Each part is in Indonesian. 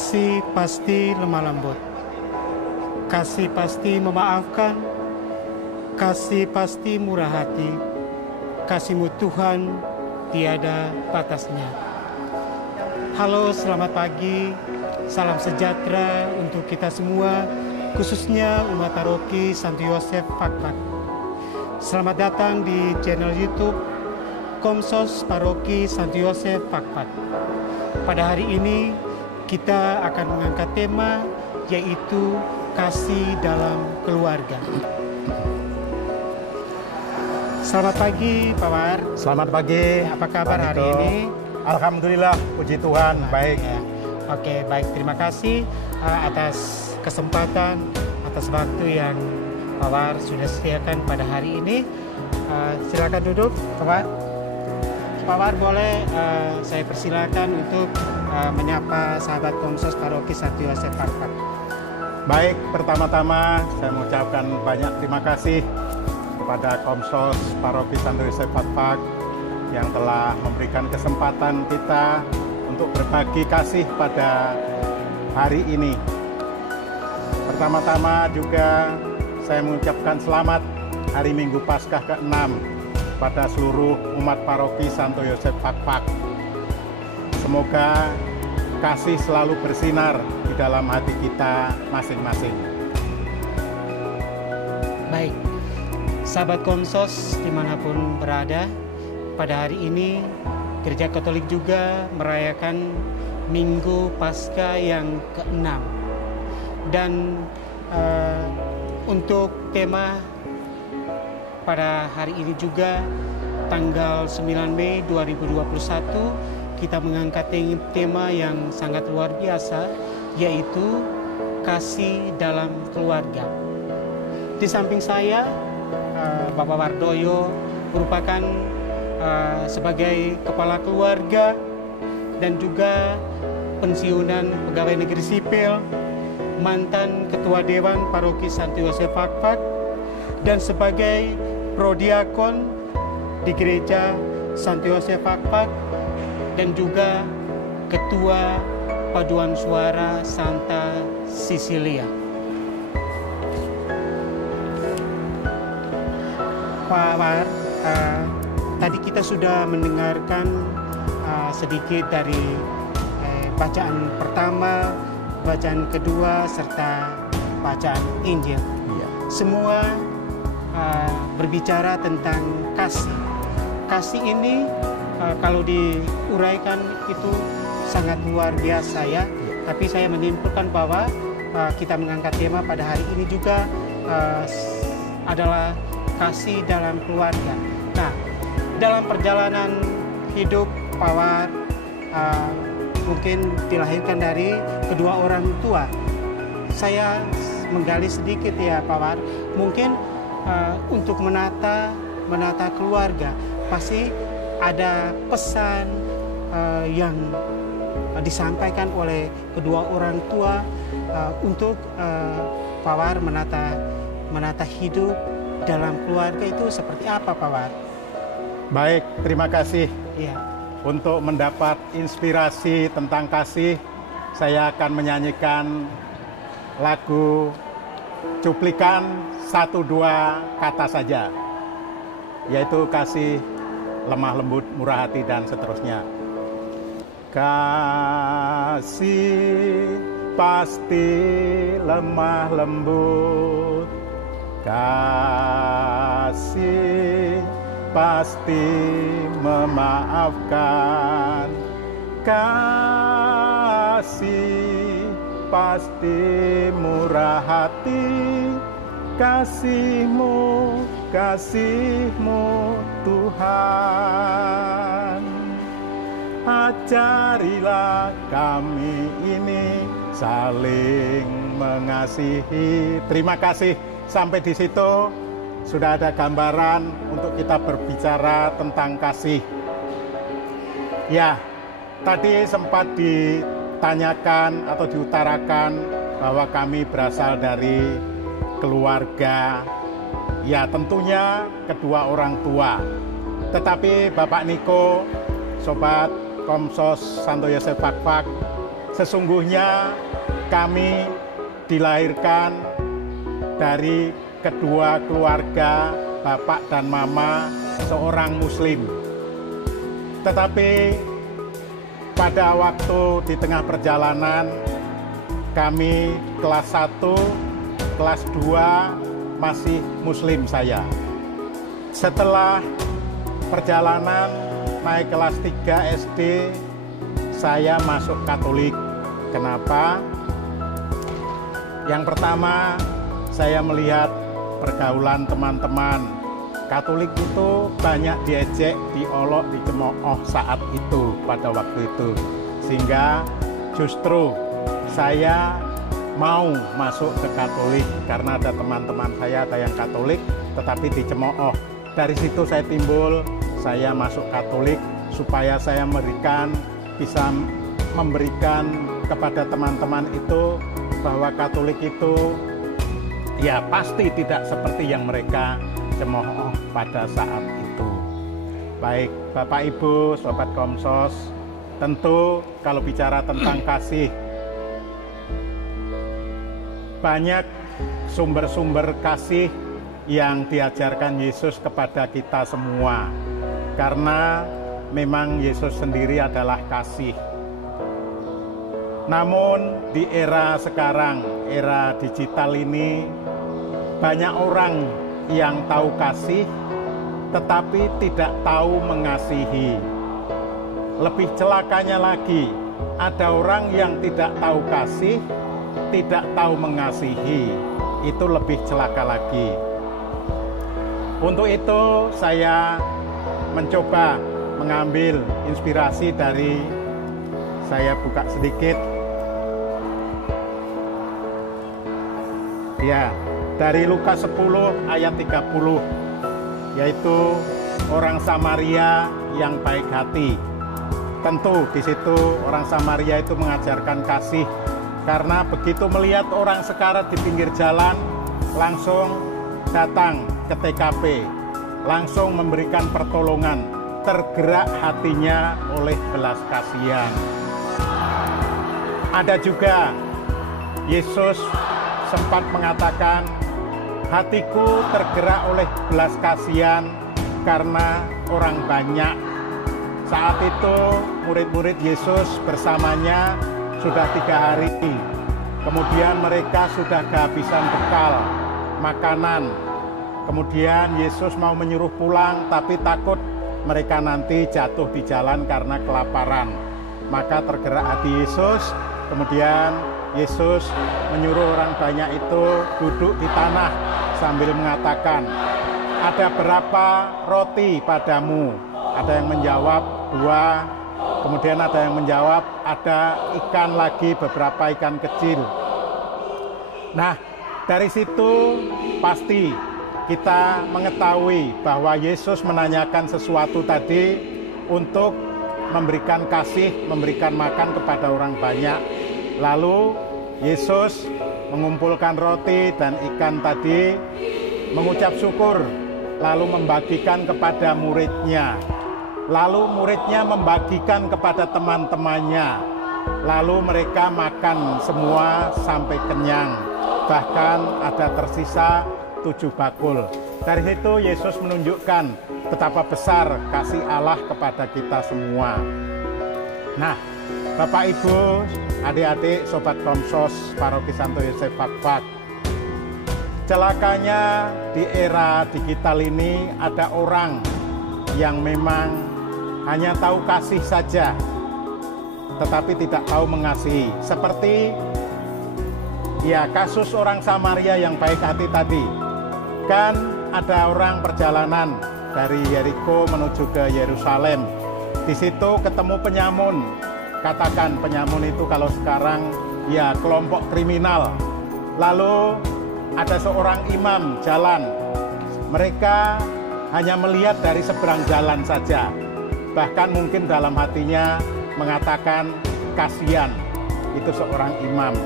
Kasih pasti lemah lembut. Kasih pasti memaafkan. Kasih pasti murah hati. Kasih-Mu Tuhan tiada batasnya. Halo, selamat pagi. Salam sejahtera untuk kita semua, khususnya umat paroki Santo Yosef Fakfak. Selamat datang di channel YouTube Komsos Paroki Santo Yosef Fakfak. Pada hari ini kita akan mengangkat tema yaitu kasih dalam keluarga. Selamat pagi Pak War. Selamat pagi. Apa kabar hari ini? Alhamdulillah, puji Tuhan, baik. Ya. Oke, baik. Terima kasih atas kesempatan, atas waktu yang Pak War sudah sediakan pada hari ini. Silakan duduk, Pak War. Pak War, boleh saya persilakan untuk menyapa sahabat Komsos Paroki Santo Yosef Fakfak. Baik, pertama-tama saya mengucapkan banyak terima kasih kepada Komsos Paroki Santo Yosef Fakfak yang telah memberikan kesempatan kita untuk berbagi kasih pada hari ini. Pertama-tama juga saya mengucapkan selamat Hari Minggu Paskah ke-6 pada seluruh umat paroki Santo Yosef Fakfak. Semoga kasih selalu bersinar di dalam hati kita masing-masing. Baik, sahabat Komsos dimanapun berada, pada hari ini Gereja Katolik juga merayakan Minggu Paskah yang ke-6. Dan untuk tema pada hari ini juga tanggal 9 Mei 2021 kita mengangkat tema yang sangat luar biasa, yaitu kasih dalam keluarga. Di samping saya, Bapak Wardoyo merupakan sebagai kepala keluarga dan juga pensiunan pegawai negeri sipil, mantan ketua Dewan Paroki Santo Yosef Fakfak, dan sebagai prodiakon di gereja Santo Yosef Fakfak, dan juga ketua paduan suara Santa Cecilia. Pak War, tadi kita sudah mendengarkan sedikit dari bacaan pertama, bacaan kedua, serta bacaan Injil. Iya. Semua berbicara tentang kasih. Kasih ini kalau diuraikan itu sangat luar biasa ya. Tapi saya menyimpulkan bahwa kita mengangkat tema pada hari ini juga adalah kasih dalam keluarga. Nah, dalam perjalanan hidup Pak War mungkin dilahirkan dari kedua orang tua. Saya menggali sedikit ya Pak War. Mungkin untuk menata keluarga pasti ada pesan yang disampaikan oleh kedua orang tua untuk Pak War menata hidup dalam keluarga itu seperti apa Pak War? Baik, terima kasih. Ya. Untuk mendapat inspirasi tentang kasih, saya akan menyanyikan lagu cuplikan 1-2 kata saja, yaitu kasih, lemah lembut, murah hati, dan seterusnya. Kasih pasti lemah lembut, kasih pasti memaafkan, kasih pasti murah hati, kasih-Mu Tuhan. Ajarilah kami ini saling mengasihi. Terima kasih. Sampai di situ sudah ada gambaran untuk kita berbicara tentang kasih. Ya, tadi sempat ditanyakan atau diutarakan bahwa kami berasal dari keluarga, ya tentunya kedua orang tua. Tetapi Bapak Niko, Sobat Komsos Santo Yosef Fakfak, Sesungguhnya kami dilahirkan dari kedua keluarga, bapak dan mama, seorang Muslim. Tetapi pada waktu di tengah perjalanan, kami kelas 1, kelas 2 masih Muslim saya. Setelah perjalanan naik kelas 3 SD, saya masuk Katolik. Kenapa? Yang pertama, saya melihat pergaulan teman-teman Katolik itu banyak diejek, diolok, dicemooh saat itu, pada waktu itu. Sehingga justru saya mau masuk ke Katolik karena ada teman-teman saya ada yang Katolik tetapi dicemooh. Dari situ saya timbul, saya masuk Katolik supaya saya bisa memberikan kepada teman-teman itu bahwa Katolik itu ya pasti tidak seperti yang mereka cemooh pada saat itu. Baik, Bapak Ibu, Sobat Komsos, tentu kalau bicara tentang kasih, banyak sumber-sumber kasih yang diajarkan Yesus kepada kita semua. Karena memang Yesus sendiri adalah kasih. Namun di era sekarang, era digital ini, banyak orang yang tahu kasih, tetapi tidak tahu mengasihi. Lebih celakanya lagi, ada orang yang tidak tahu kasih, tidak tahu mengasihi. Itu lebih celaka lagi. Untuk itu saya mencoba mengambil inspirasi dari, saya buka sedikit. Ya, dari Lukas 10 ayat 30, yaitu orang Samaria yang baik hati. Tentu di situ orang Samaria itu mengajarkan kasih, karena begitu melihat orang sekarat di pinggir jalan, langsung datang ke TKP, langsung memberikan pertolongan, tergerak hatinya oleh belas kasihan. Ada juga Yesus sempat mengatakan, hatiku tergerak oleh belas kasihan karena orang banyak. Saat itu murid-murid Yesus bersamanya sudah 3 hari. Kemudian mereka sudah kehabisan bekal, makanan. Kemudian Yesus mau menyuruh pulang, tapi takut mereka nanti jatuh di jalan karena kelaparan. Maka tergerak hati Yesus, kemudian Yesus menyuruh orang banyak itu duduk di tanah sambil mengatakan, ada berapa roti padamu? Ada yang menjawab 2, kemudian ada yang menjawab ada ikan lagi, beberapa ikan kecil. Nah, dari situ pasti kita mengetahui bahwa Yesus menanyakan sesuatu tadi untuk memberikan kasih, memberikan makan kepada orang banyak. Lalu Yesus mengumpulkan roti dan ikan tadi, mengucap syukur, lalu membagikan kepada muridnya. Lalu muridnya membagikan kepada teman-temannya. Lalu mereka makan semua sampai kenyang. Bahkan ada tersisa 7 bakul. Dari situ Yesus menunjukkan betapa besar kasih Allah kepada kita semua. Nah, Bapak Ibu, adik-adik, Sobat Komsos, Paroki Santo Yosef Fakfak, celakanya di era digital ini ada orang yang memang hanya tahu kasih saja, tetapi tidak tahu mengasihi. Seperti ya kasus orang Samaria yang baik hati tadi. Kan ada orang perjalanan dari Yeriko menuju ke Yerusalem. Di situ ketemu penyamun. Katakan penyamun itu kalau sekarang ya kelompok kriminal. Lalu ada seorang imam jalan. Mereka hanya melihat dari seberang jalan saja. Bahkan mungkin dalam hatinya mengatakan kasihan. Itu seorang imam.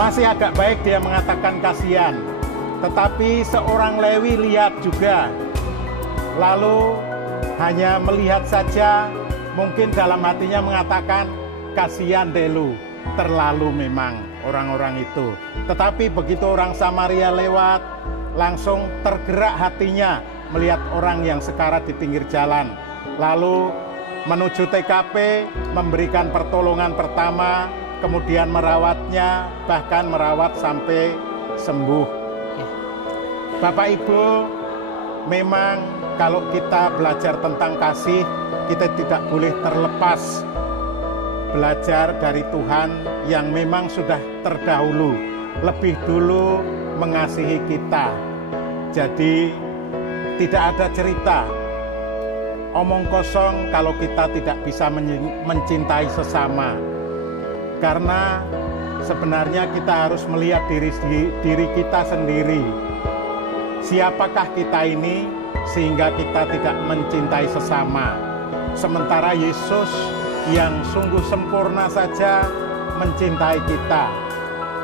Masih agak baik dia mengatakan kasihan. Tetapi seorang Lewi lihat juga. Lalu hanya melihat saja, mungkin dalam hatinya mengatakan, kasihan delu, terlalu memang orang-orang itu. Tetapi begitu orang Samaria lewat, langsung tergerak hatinya melihat orang yang sekarat di pinggir jalan. Lalu menuju TKP, memberikan pertolongan pertama, kemudian merawatnya, bahkan merawat sampai sembuh. Bapak Ibu, memang kalau kita belajar tentang kasih, kita tidak boleh terlepas belajar dari Tuhan yang memang sudah terdahulu, lebih dulu mengasihi kita. Jadi tidak ada cerita omong kosong kalau kita tidak bisa mencintai sesama. Karena sebenarnya kita harus melihat diri kita sendiri. Siapakah kita ini sehingga kita tidak mencintai sesama? Sementara Yesus yang sungguh sempurna saja mencintai kita.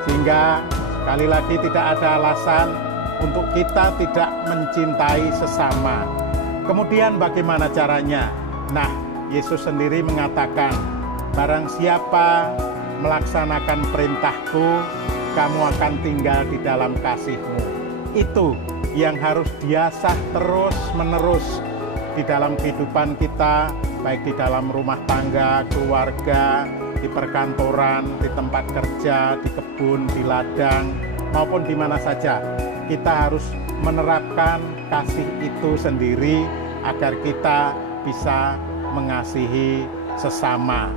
Sehingga sekali lagi tidak ada alasan untuk kita tidak mencintai sesama. Kemudian bagaimana caranya? Nah, Yesus sendiri mengatakan, barang siapa melaksanakan perintahku, kamu akan tinggal di dalam kasihmu. Itu yang harus diasah terus-menerus di dalam kehidupan kita, baik di dalam rumah tangga, keluarga, di perkantoran, di tempat kerja, di kebun, di ladang, maupun di mana saja. Kita harus menerapkan kasih itu sendiri agar kita bisa mengasihi sesama.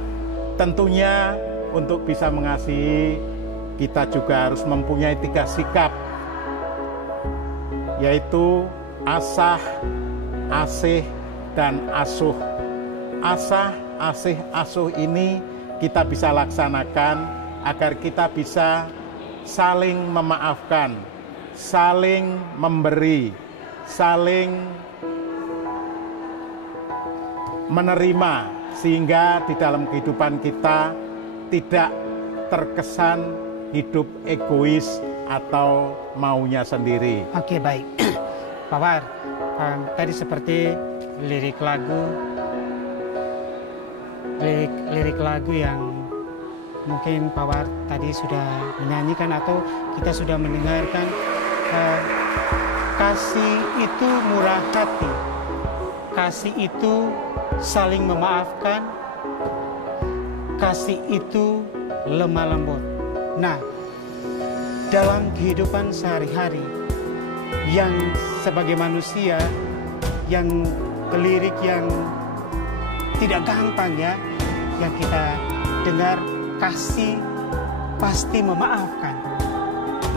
Tentunya untuk bisa mengasihi, kita juga harus mempunyai 3 sikap, yaitu asah, asih, dan asuh. Asah, asih, asuh ini kita bisa laksanakan agar kita bisa saling memaafkan, saling memberi, saling menerima, sehingga di dalam kehidupan kita tidak terkesan hidup egois atau maunya sendiri. Oke, baik. Pak War, tadi seperti lirik lagu yang mungkin Pak War tadi sudah menyanyikan atau kita sudah mendengarkan. Kasih itu murah hati, kasih itu saling memaafkan, kasih itu lemah lembut. Nah, dalam kehidupan sehari-hari yang sebagai manusia yang kelirik yang tidak gampang ya, yang kita dengar kasih pasti memaafkan.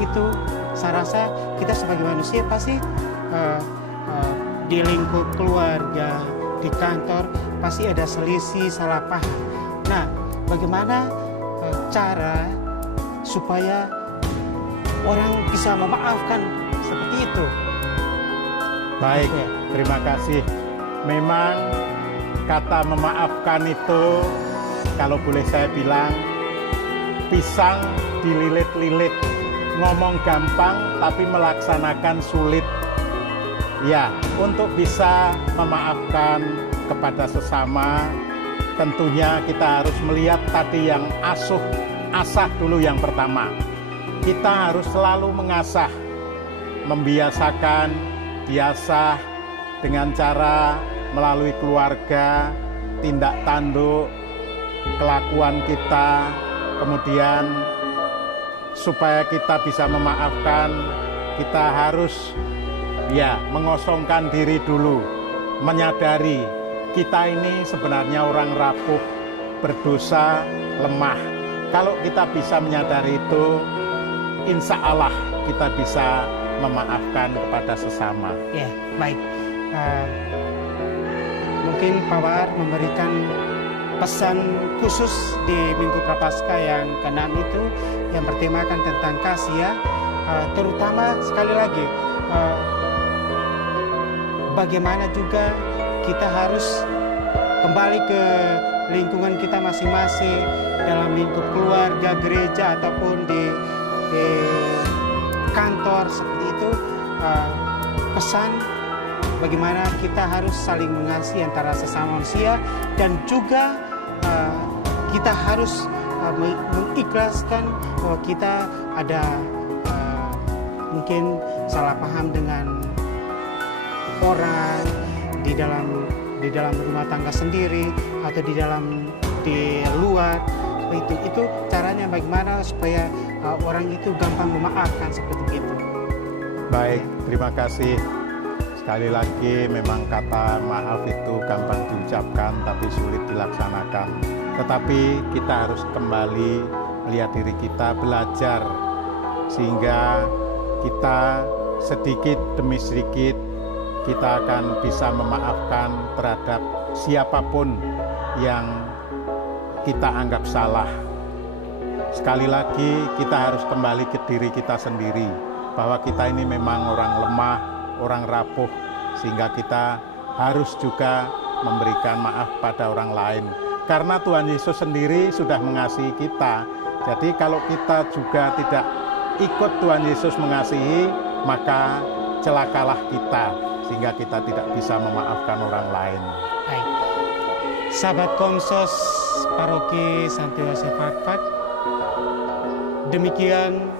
Itu saya rasa kita sebagai manusia pasti di lingkup keluarga, di kantor pasti ada selisih, salah paham. Nah, bagaimana cara supaya orang bisa memaafkan seperti itu? Baik, terima kasih. Memang kata memaafkan itu, kalau boleh saya bilang, pisang dililit-lilit. Ngomong gampang tapi melaksanakan sulit. Ya, untuk bisa memaafkan kepada sesama, tentunya kita harus melihat tadi yang asah dulu yang pertama. Kita harus selalu mengasah, membiasakan, diasah dengan cara melalui keluarga, tindak tanduk, kelakuan kita, kemudian supaya kita bisa memaafkan, kita harus mengosongkan diri dulu, menyadari kita ini sebenarnya orang rapuh, berdosa, lemah. Kalau kita bisa menyadari itu, insya Allah kita bisa memaafkan kepada sesama. Ya, baik. Mungkin Pak War memberikan pesan khusus di Minggu Prapaskah yang ke-6 itu yang bertemakan tentang kasih ya, terutama sekali lagi bagaimana juga kita harus kembali ke lingkungan kita masing-masing, dalam lingkup keluarga, gereja ataupun di kantor seperti itu. Pesan bagaimana kita harus saling mengasihi antara sesama manusia, dan juga kita harus mengikhlaskan bahwa kita ada mungkin salah paham dengan orang di dalam rumah tangga sendiri atau di luar. Itu caranya bagaimana supaya orang itu gampang memaafkan seperti itu. Baik, terima kasih. Sekali lagi memang kata maaf itu gampang diucapkan tapi sulit dilaksanakan. Tetapi kita harus kembali melihat diri kita, belajar sehingga kita sedikit demi sedikit kita akan bisa memaafkan terhadap siapapun yang kita anggap salah. Sekali lagi kita harus kembali ke diri kita sendiri, bahwa kita ini memang orang lemah, orang rapuh, sehingga kita harus juga memberikan maaf pada orang lain. Karena Tuhan Yesus sendiri sudah mengasihi kita. Jadi kalau kita juga tidak ikut Tuhan Yesus mengasihi, maka celakalah kita, sehingga kita tidak bisa memaafkan orang lain. Baik. Sahabat Komsos Paroki Santo Yosef Fakfak, demikian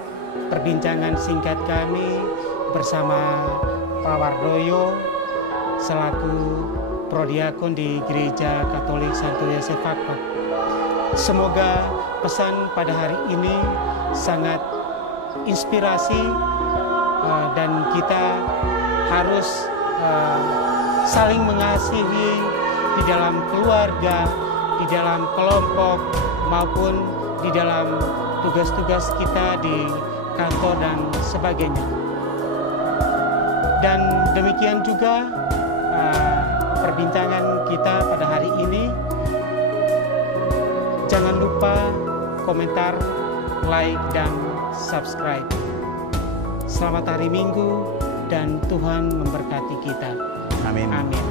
perbincangan singkat kami bersama Pak Wardoyo selaku prodiakon di Gereja Katolik Santo Yosef Fakfak. Semoga pesan pada hari ini sangat inspirasi, dan kita harus saling mengasihi di dalam keluarga, di dalam kelompok, maupun di dalam tugas-tugas kita di kantor dan sebagainya. Dan demikian juga perbincangan kita pada hari ini. Jangan lupa komentar, like, dan subscribe. Selamat hari Minggu dan Tuhan memberkati kita. Amin. Amin.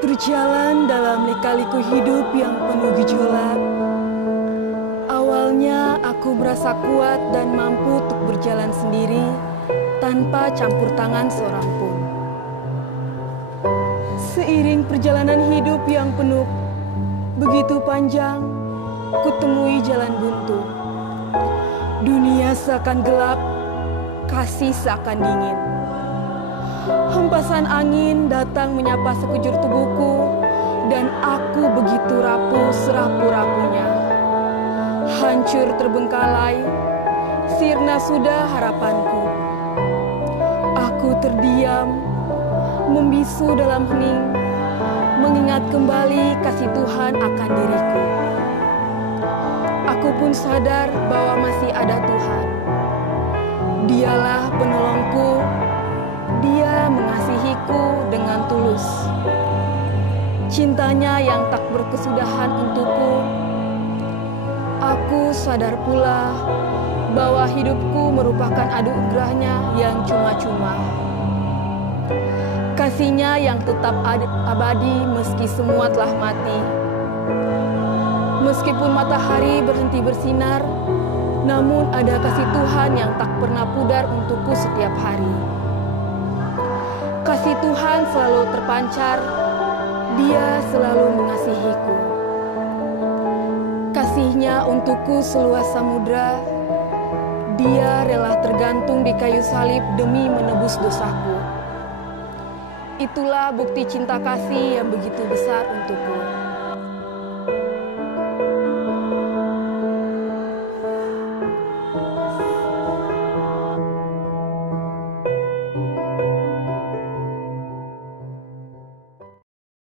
Berjalan dalam lika-liku hidup yang penuh gejolak. Awalnya aku merasa kuat dan mampu untuk berjalan sendiri tanpa campur tangan seorang pun. Seiring perjalanan hidup yang penuh begitu panjang, kutemui jalan buntu. Dunia seakan gelap, kasih seakan dingin. Hempasan angin datang menyapa sekujur tubuhku, dan aku begitu rapuh serapu-rapunya. Hancur terbengkalai, sirna sudah harapanku. Aku terdiam, membisu dalam hening, mengingat kembali kasih Tuhan akan diriku. Aku pun sadar bahwa masih ada Tuhan. Dialah penolongku, Dia mengasihiku dengan tulus. Cintanya yang tak berkesudahan untukku. Aku sadar pula bahwa hidupku merupakan anugerahnya yang cuma-cuma. Kasihnya yang tetap abadi meski semua telah mati. Meskipun matahari berhenti bersinar, namun ada kasih Tuhan yang tak pernah pudar untukku setiap hari. Kasih Tuhan selalu terpancar, Dia selalu mengasihiku. Kasihnya untukku seluas samudra, Dia rela tergantung di kayu salib demi menebus dosaku. Itulah bukti cinta kasih yang begitu besar untukku.